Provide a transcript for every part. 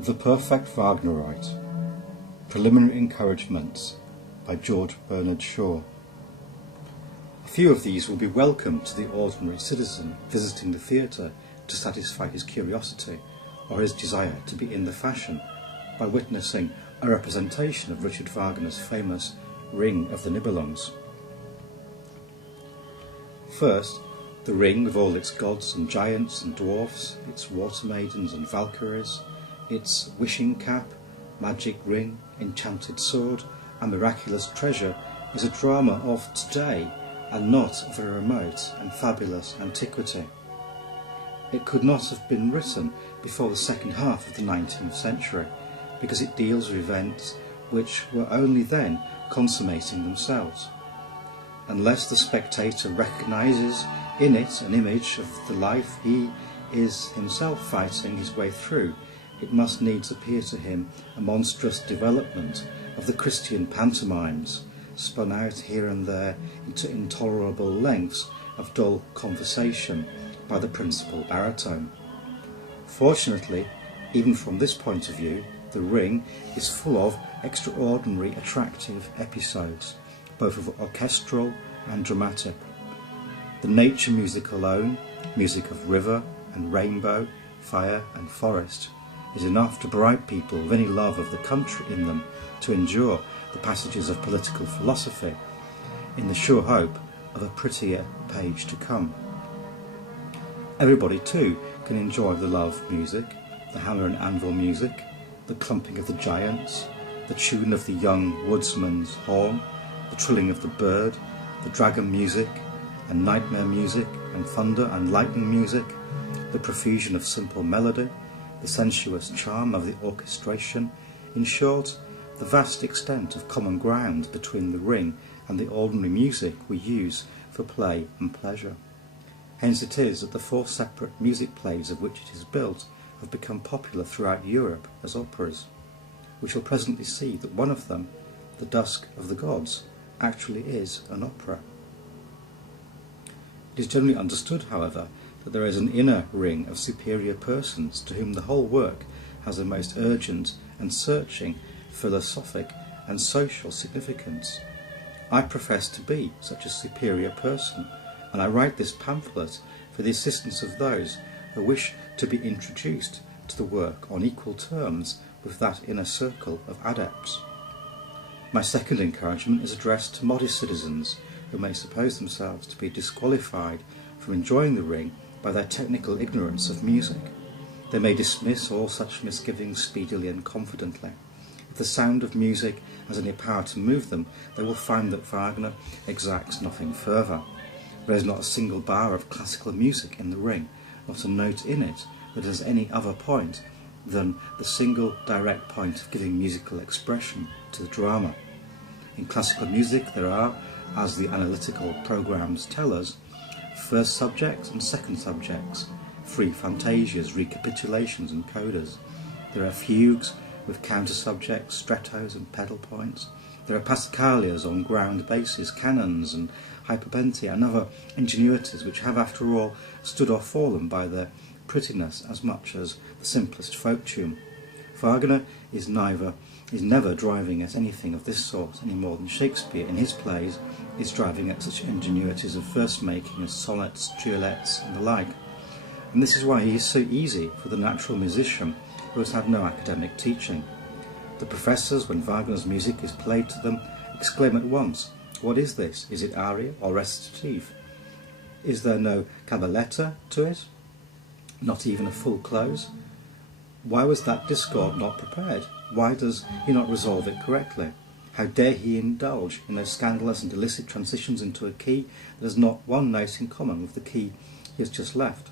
The Perfect Wagnerite. Preliminary Encouragements by George Bernard Shaw. A few of these will be welcome to the ordinary citizen visiting the theatre to satisfy his curiosity or his desire to be in the fashion by witnessing a representation of Richard Wagner's famous Ring of the Nibelungs. First, the ring with all its gods and giants and dwarfs, its water maidens and valkyries, its wishing cap, magic ring, enchanted sword and miraculous treasure is a drama of today and not of a remote and fabulous antiquity. It could not have been written before the second half of the 19th century because it deals with events which were only then consummating themselves. Unless the spectator recognises in it an image of the life he is himself fighting his way through, it must needs appear to him a monstrous development of the Christian pantomimes, spun out here and there into intolerable lengths of dull conversation by the principal baritone. Fortunately, even from this point of view, The Ring is full of extraordinary attractive episodes, both of orchestral and dramatic. The nature music alone, music of river and rainbow, fire and forest, is enough to bribe people with any love of the country in them to endure the passages of political philosophy in the sure hope of a prettier page to come. Everybody too can enjoy the love music, the hammer and anvil music, the clumping of the giants, the tune of the young woodsman's horn, the trilling of the bird, the dragon music and nightmare music and thunder and lightning music, the profusion of simple melody, the sensuous charm of the orchestration, in short, the vast extent of common ground between the ring and the ordinary music we use for play and pleasure. Hence it is that the four separate music plays of which it is built have become popular throughout Europe as operas. We shall presently see that one of them, The Dusk of the Gods, actually is an opera. It is generally understood, however, that there is an inner ring of superior persons to whom the whole work has a most urgent and searching philosophic and social significance. I profess to be such a superior person, and I write this pamphlet for the assistance of those who wish to be introduced to the work on equal terms with that inner circle of adepts. My second encouragement is addressed to modest citizens who may suppose themselves to be disqualified from enjoying the ring by their technical ignorance of music. They may dismiss all such misgivings speedily and confidently. If the sound of music has any power to move them, they will find that Wagner exacts nothing further. There is not a single bar of classical music in the ring, not a note in it that has any other point than the single direct point of giving musical expression to the drama. In classical music there are, as the analytical programs tell us, first subjects and second subjects, free fantasias, recapitulations and codas. There are fugues with counter subjects, strettos and pedal points. There are passacaglias on ground basses, canons and hyperbentia and other ingenuities which have after all stood or fallen by their prettiness as much as the simplest folk tune. Wagner is never driving at anything of this sort any more than Shakespeare in his plays is driving at such ingenuities of verse making as sonnets, triolets and the like. And this is why he is so easy for the natural musician who has had no academic teaching. The professors, when Wagner's music is played to them, exclaim at once, "What is this? Is it aria or recitative? Is there no cabaletta to it? Not even a full close? Why was that discord not prepared? Why does he not resolve it correctly? How dare he indulge in those scandalous and illicit transitions into a key that has not one note in common with the key he has just left?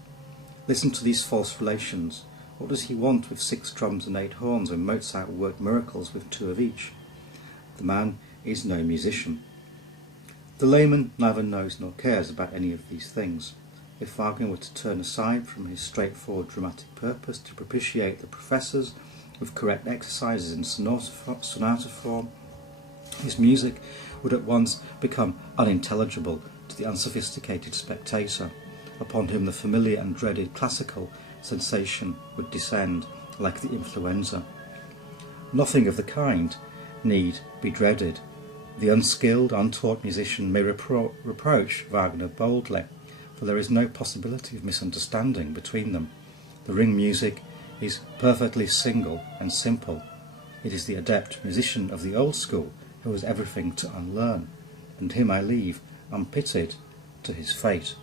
Listen to these false relations. What does he want with 6 drums and 8 horns when Mozart worked miracles with 2 of each? The man is no musician." The layman neither knows nor cares about any of these things. If Wagner were to turn aside from his straightforward dramatic purpose to propitiate the professors with correct exercises in sonata form, his music would at once become unintelligible to the unsophisticated spectator, upon whom the familiar and dreaded classical sensation would descend like the influenza. Nothing of the kind need be dreaded. The unskilled, untaught musician may reproach Wagner boldly, for there is no possibility of misunderstanding between them. The ring music is perfectly single and simple. It is the adept musician of the old school who has everything to unlearn, and him I leave unpitied to his fate.